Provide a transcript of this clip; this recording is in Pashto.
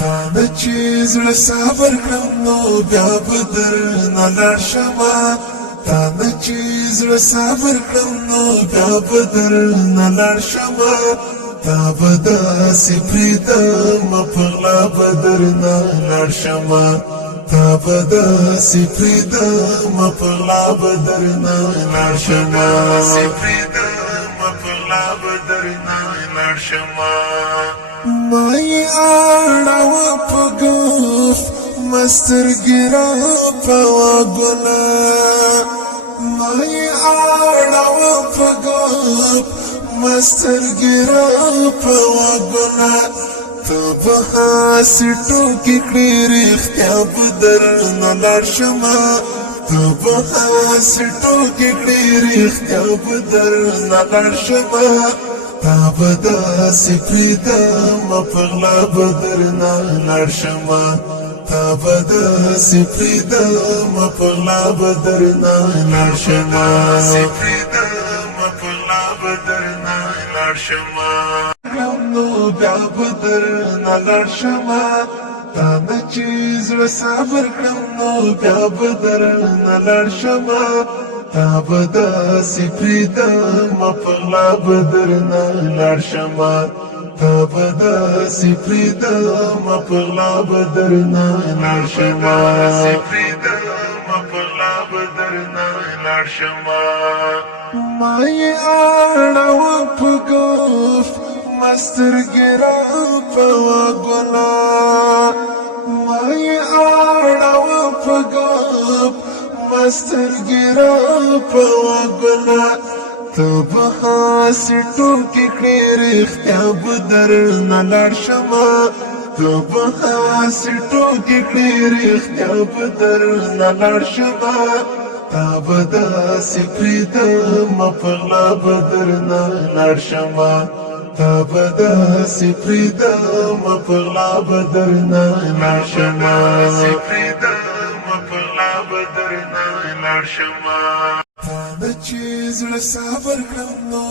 تانه چې زړه صبر کړم نو بیا به درنه لاړ شمه تانه چې زړه صبر کړم نو بیا به درنه لاړ شمه تا به داسې پرېږدم په غلا به درنه لاړ شمه تا به داسې پرېږدم په غلا به درنه لاړ شمه ما یې اړوه په ګوف مسترګې را په غوږونه ما یې اړوه په ګوف مسترګې را په غوږونه ته به هسې ټوکې کړې رښتیا به درنه لاړ شمه ته به هسې ټوکې کړې رښتیا به درنه لاړ شمه تا به داسې پرېږدم په غلا به درنه لاړ شمه تا به داسې پرېږدم په غلا به درنه لاړ شمه نو بیا به درنه لاړ شمه تانه چې زړه صبر کړم نو بیا به درنه لاړ شمه تا به داسې پرېږدم په غلا به درنه لاړ شمه تا به داسې پرېږدم په غلا به درنه لاړ شمه ما یې اړوه په ګوف مسترګې را په غوږونه ما یې اړوه په ګوف مسترګې را په غوږونه ته به هسې ټوکې کړې رښتیا به درنه لاړ شمه ته به هسې ټوکې کړې رښتیا به درنه لاړ شمه تا به داسې پرېږدم په غلا به درنه لاړ شمه تا به داسې پرېږدم په غلا به درنه لاړ شمه تانه چې زړه صبر کړم نو